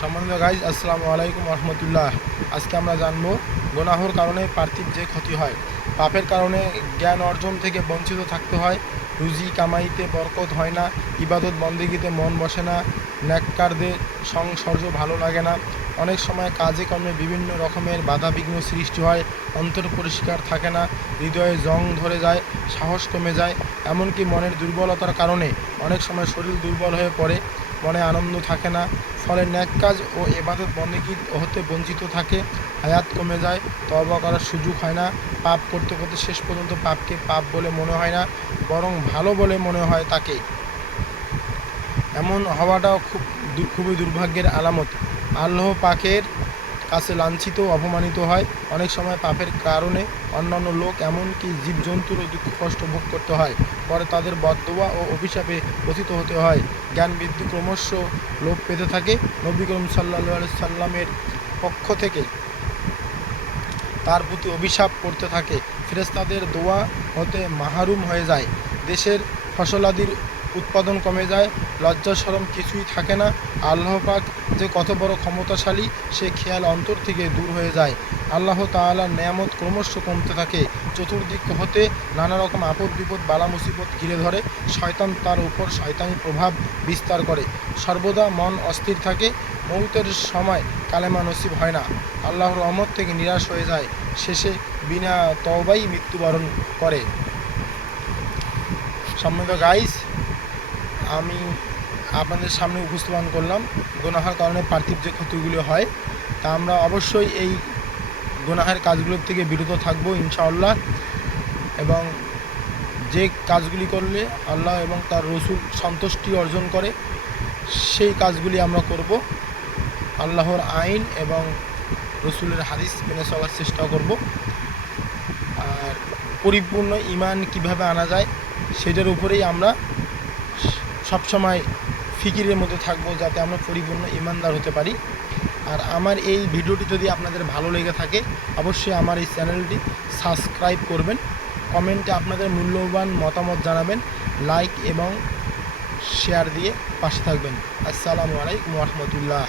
সম্মানিত গাইজ আসসালামু আলাইকুম রহমতুল্লাহ আজকে আমরা জানব গোনাহর কারণে পার্থিব যে ক্ষতি হয়, পাপের কারণে জ্ঞান অর্জন থেকে বঞ্চিত থাকতে হয়, রুজি কামাইতে বরকত হয় না, ইবাদত বন্দিগিতে মন বসে না, ন্যাক্কারদের সংসর্য ভালো লাগে না, অনেক সময় কাজে কর্মে বিভিন্ন রকমের বাধা বিঘ্ন সৃষ্টি হয়, অন্তর পরিষ্কার থাকে না, হৃদয়ে জং ধরে যায়, সাহস কমে যায়, এমনকি মনের দুর্বলতার কারণে অনেক সময় শরীর দুর্বল হয়ে পড়ে, মনে আনন্দ থাকে না ফলে ন্যাক কাজ ও এবাদত বন্দেগী হতে বঞ্চিত থাকে, হায়াত কমে যায় তবা করার সুযোগ হয় না, পাপ করতে করতে শেষ পর্যন্ত পাপকে পাপ বলে মনে হয় না, বরং ভালো বলে মনে হয় তাকে। এমন হওয়াটাও খুব খুবই দুর্ভাগ্যের আলামত। আল্লাহ পাকের কাছে লাঞ্ছিত, অপমানিত হয়। অনেক সময় পাপের কারণে অন্যান্য লোক এমনকি জীবজন্তুরও দুঃখ কষ্ট ভোগ করতে হয়। পরে তাদের বদদোয়া ও অভিশাপে পতিত হতে হয়। জ্ঞান বৃদ্ধি ক্রমশ লোপ পেতে থাকে। নবী করিম সাল্লা সাল্লামের পক্ষ থেকে তার প্রতি অভিশাপ করতে থাকে। ফেরেস্তাদের দোয়া হতে মাহারুম হয়ে যায়। দেশের ফসলাদির উৎপাদন কমে যায় লজ্জা সরম কিছুই থাকে না। আল্লাহ পাক যে কত বড় ক্ষমতাশালী, সে খেয়াল অন্তর থেকে দূর হয়ে যায়। আল্লাহ তাআলার নেয়ামত ক্রমশ কমতে থাকে। চতুর্দিক হতে নানা রকম আপদ বিপদ, বালা মুসিবত ঘিরে ধরে। শয়তান তার উপর শয়তানি প্রভাব বিস্তার করে। সর্বদা মন অস্থির থাকে। মৌতের সময় কালেমা নসিব হয় না। আল্লাহর রহমত থেকে নিরাশ হয়ে যায়। শেষে বিনা তওবাই মৃত্যুবরণ করে। সম্মানিত গাইস আমি আপনাদের সামনে উপস্থাপন করলাম। গোনাহার কারণে পার্থিব যে ক্ষতিগুলো হয়, তা আমরা অবশ্যই এই গোনাহের কাজগুলোর থেকে বিরত থাকব ইনশাআল্লাহ। এবং যে কাজগুলি করলে আল্লাহ এবং তার রসুল সন্তুষ্টি অর্জন করে, সেই কাজগুলি আমরা করব। আল্লাহর আইন এবং রসুলের হাদিস মেনে চলার চেষ্টা করব। আর পরিপূর্ণ ইমান কীভাবে আনা যায়, সেটার উপরেই আমরা সবসময় ফিকিরের মধ্যে থাকব যাতে আমরা পরিপূর্ণ ইমানদার হতে পারি। আর আমার এই ভিডিওটি যদি আপনাদের ভালো লেগে থাকে, অবশ্যই আমার এই চ্যানেলটি সাবস্ক্রাইব করবেন। কমেন্টে আপনাদের মূল্যবান মতামত জানাবেন, লাইক এবং শেয়ার দিয়ে পাশে থাকবেন। আসসালামু আলাইকুম রহমতুল্লাহ।